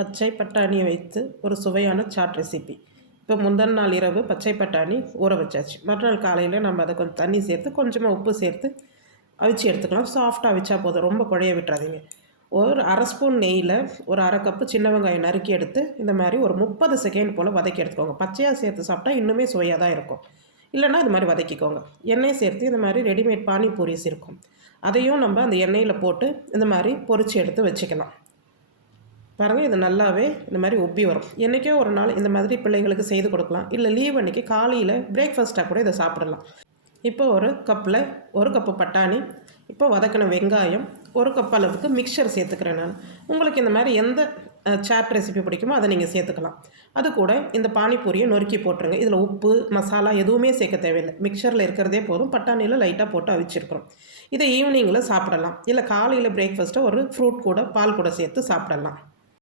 பச்சை பட்டாணியை வைத்து ஒரு சுவையான சாட் ரெசிபி. இப்போ முந்தின நாள் இரவு பச்சை பட்டாணி ஊற வச்சாச்சு. மறுநாள் காலையில் நம்ம அதை கொஞ்சம் தண்ணி சேர்த்து கொஞ்சமாக உப்பு சேர்த்து அவிச்சு எடுத்துக்கலாம். சாஃப்டாக அவிச்சா போதும், ரொம்ப குழைய விட்டுறாதீங்க. ஒரு அரை ஸ்பூன் நெய்யில் ஒரு அரை கப்பு சின்ன வெங்காயம் நறுக்கி எடுத்து இந்த மாதிரி ஒரு 30 செகண்ட் போல் வதக்கி எடுத்துக்கோங்க. பச்சையாக சேர்த்து சாப்பிட்டா இன்னுமே சுவையாக தான் இருக்கும். இல்லைன்னா இது மாதிரி வதக்கிக்கோங்க. எண்ணெய் சேர்த்து இந்த மாதிரி ரெடிமேட் பானிபூரிஸ் இருக்கும், அதையும் நம்ம அந்த எண்ணெயில் போட்டு இந்த மாதிரி பொரித்து எடுத்து வச்சுக்கலாம். பாருங்கள், இது நல்லாவே இந்த மாதிரி உப்பி வரும். என்றைக்கோ ஒரு நாள் இந்த மாதிரி பிள்ளைங்களுக்கு செய்து கொடுக்கலாம். இல்லை லீவ் அன்றைக்கி காலையில் பிரேக்ஃபாஸ்ட்டாக கூட இதை சாப்பிடலாம். இப்போ ஒரு கப்பில் ஒரு கப்பு பட்டாணி, இப்போ வதக்கின வெங்காயம், ஒரு கப் அளவுக்கு மிக்சர் சேர்த்துக்கிறேன் நான். உங்களுக்கு இந்த மாதிரி எந்த சாட் ரெசிபி பிடிக்குமோ அதை நீங்கள் சேர்த்துக்கலாம். அது கூட இந்த பானிபூரியை நொறுக்கி போட்டுருங்க. இதில் உப்பு மசாலா எதுவுமே சேர்க்க தேவையில்லை, மிக்சரில் இருக்கிறதே போதும். பட்டாணியில் லைட்டாக போட்டு அவிச்சிருக்கிறோம். இதை ஈவினிங்கில் சாப்பிடலாம். இல்லை காலையில் பிரேக்ஃபாஸ்ட்டை ஒரு ஃப்ரூட் கூட பால் கூட சேர்த்து சாப்பிடலாம்.